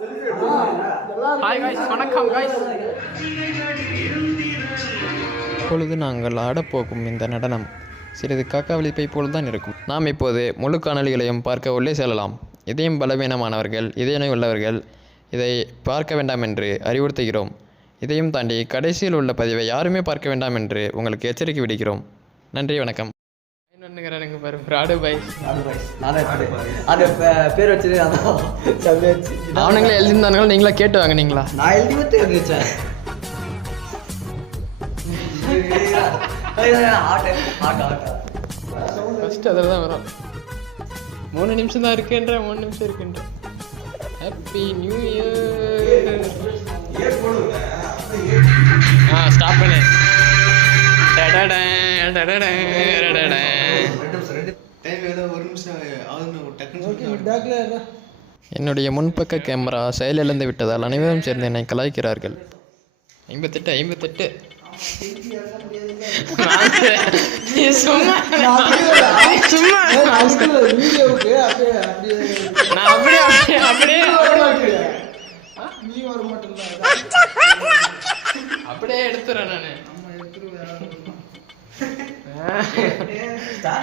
Hi guys, வணக்கம் guys. இப்பொழுது நாங்கள் ஆடப்போகும் இந்த நடனம் சிறிது காக்காவளிப்பை போல்தான் இருக்கும். நாம் இப்போது முழு காணொலிகளையும் பார்க்க உள்ளே செல்லலாம். இதயம் பலவீனமானவர்கள், இதய உள்ளவர்கள் இதை பார்க்க வேண்டாம் என்று அறிவுறுத்துகிறோம். இதையும் தாண்டி கடைசியில் உள்ள பதிவை யாருமே பார்க்க வேண்டாம் என்று உங்களுக்கு எச்சரிக்கை விடுகிறோம். நன்றி, வணக்கம். அவனுங்களே எழுதியிருந்தானுங்களா, நீங்களா கேட்டு வாங்கினீங்களா? நான் எழுதி வச்சு இருந்துச்சேன். ஃபஸ்ட்டு அதில் தான் வரும். 3 நிமிஷம் தான் இருக்குன்ற, 3 நிமிஷம் இருக்குன்ற. Happy new year. ஸ்டாப் பண்ணு. என்னுடைய முன்பக்க கேமரா செயலிழந்து விட்டதால் அனைவரும் சேர்ந்து என்னை கலாய்க்கிறார்கள். 58 அப்படியே எடுத்துறேன் நானு.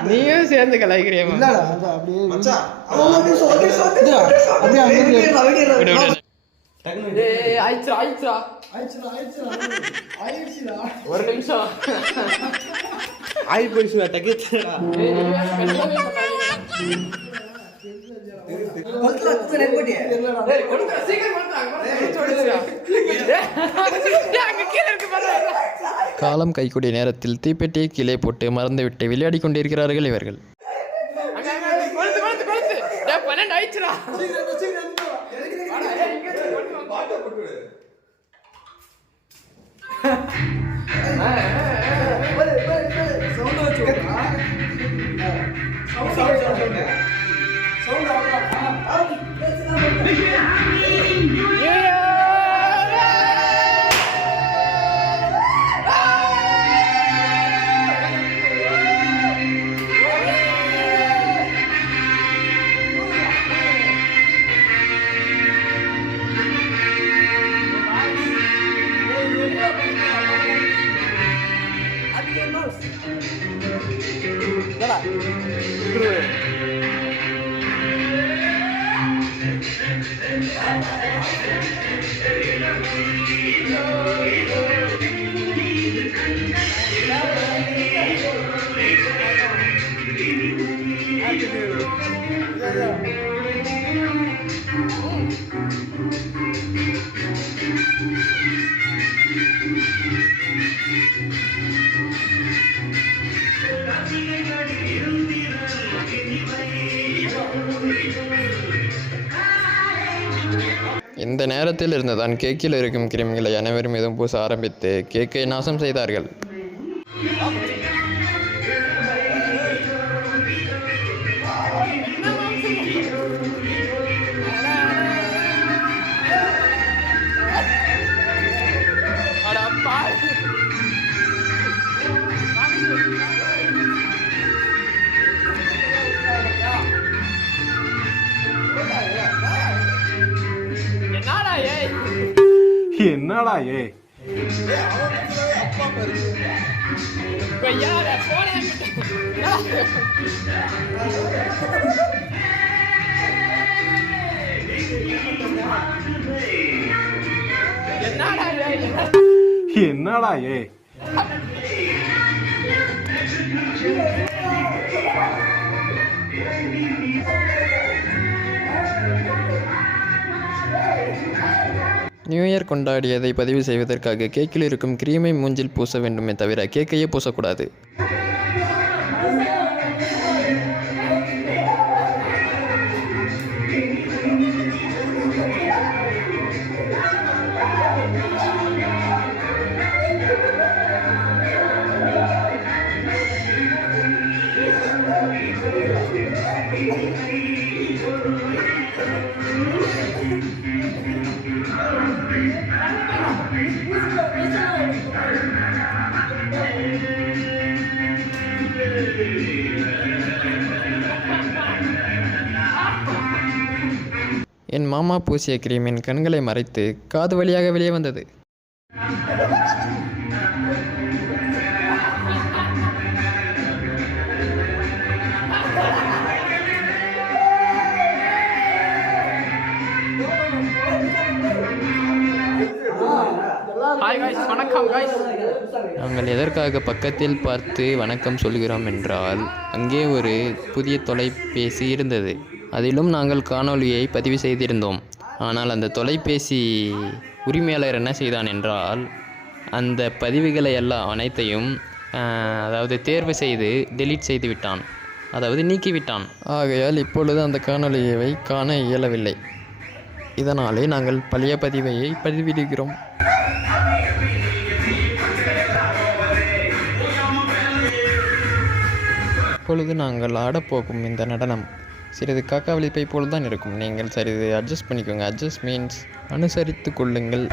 நீயும் சேர்ந்து கலாய்க்கிறியமா? ஒரு நிமிஷம் ஆயி போயிடுச்சு. காலம் கைக்கூடிய நேரத்தில் தீப்பெட்டியை கீழே போட்டு மறந்துவிட்டு விளையாடி கொண்டிருக்கிறார்கள் இவர்கள். இந்த நேரத்தில் இருந்துதான் கேக்கில் இருக்கும் கிருமிகளை அனைவரும் மீதும் பூச ஆரம்பித்து கேக்கை நாசம் செய்தார்கள். என்னடா ஏ என்னடா ஏ நியூ இயர் கொண்டாடியதை பதிவு செய்வதற்காக கேக்கில் இருக்கும் கிரீமை மூஞ்சில் பூச வேண்டுமே தவிர கேக்கையே பூசக்கூடாது. என் மாமா பூசிய கிரீமின் கண்களை மறைத்து காது வழியாக வெளியே வந்தது. ஹாய் guys, வணக்கம் guys. நாங்கள் எதற்காக பக்கத்தில் பார்த்து வணக்கம் சொல்கிறோம் என்றால், அங்கே ஒரு புதிய தொலைபேசி இருந்தது. அதிலும் நாங்கள் காணொளியை பதிவு செய்திருந்தோம். ஆனால் அந்த தொலைபேசி உரிமையாளர் என்ன செய்தான் என்றால், அந்த பதிவுகளை எல்லாம் அனைத்தையும் அதாவது தேர்வு செய்து டெலீட் செய்து விட்டான், அதாவது நீக்கிவிட்டான். ஆகையால் இப்பொழுது அந்த காணொளியை காண இயலவில்லை. இதனாலே நாங்கள் பழைய பதிவையை பதிவிடுகிறோம். இப்பொழுது நாங்கள் ஆடப்போகும் இந்த நடனம் சிறிது காக்காவளிப்பை போல் தான் இருக்கும். நீங்கள் சிறிது அட்ஜஸ்ட் பண்ணிக்கோங்க. அட்ஜஸ்ட் மீன்ஸ் அனுசரித்து கொள்ளுங்கள்.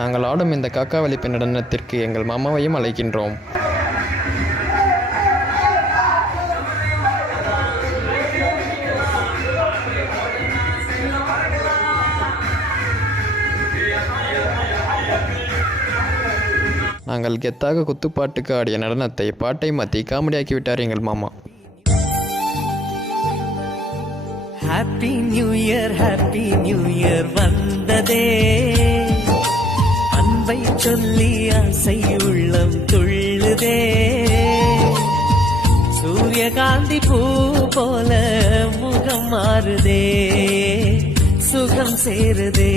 நாங்கள் ஆடும் இந்த காக்காவளிப்பை நடனத்திற்கு எங்கள் மாமாவையும் அழைக்கின்றோம். நாங்கள் கெத்தாக குத்துப்பாட்டுக்கு ஆடிய நடனத்தை பாட்டை மாற்றி காமெடியாக்கி விட்டார் எங்கள் மாமா. ஹாப்பி நியூ இயர் வந்ததே, அன்பை சொல்லி ஆசை உள்ளம் துள்ளுதே, சூரியகாந்தி பூ போல முகம் மாறுதே, சுகம் சேருதே.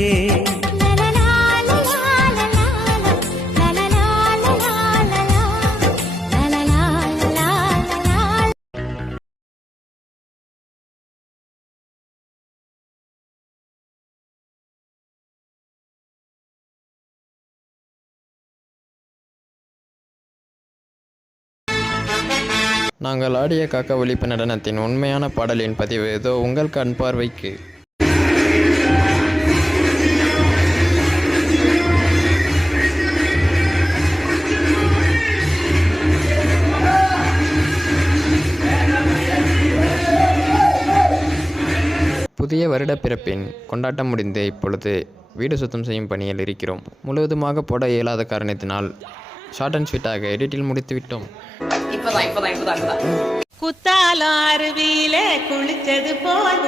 நாங்கள் ஆடிய காக்காவளிப்பு நடனத்தின் உண்மையான பாடலின் பதிவு இதோ உங்கள் கண் பார்வைக்கு. புதிய வருட பிறப்பின் கொண்டாட்டம் முடிந்து இப்பொழுது வீடு சுத்தம் செய்யும் பணியில் இருக்கிறோம். முழுவதுமாக போட இயலாத காரணத்தினால் ஷார்ட் அண்ட் ஸ்வீட்டாக எடிட்டில் முடித்து விட்டோம். குத்தாலம் அருவியில குளிச்சது போல்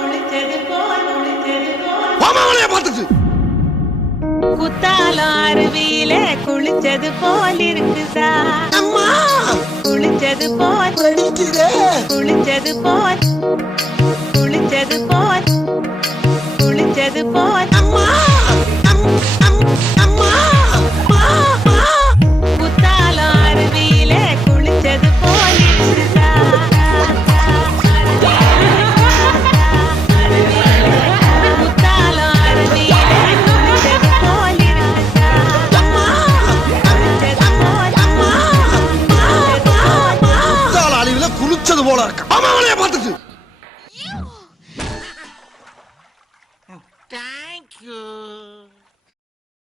குத்தாலம் அருவியில குளிச்சது போல் இருக்குதா, குளிச்சது போல் குளிச்சது போல் குளிச்சது போல் குளிச்சது போல் குத்தாலம் அருவியில குளிச்சது போல் இருக்குதா, குத்தாலம் அருவியில குளிச்சது போல் இருக்குதா, குளிச்சது போல் குளிச்சது போல இருக்கு.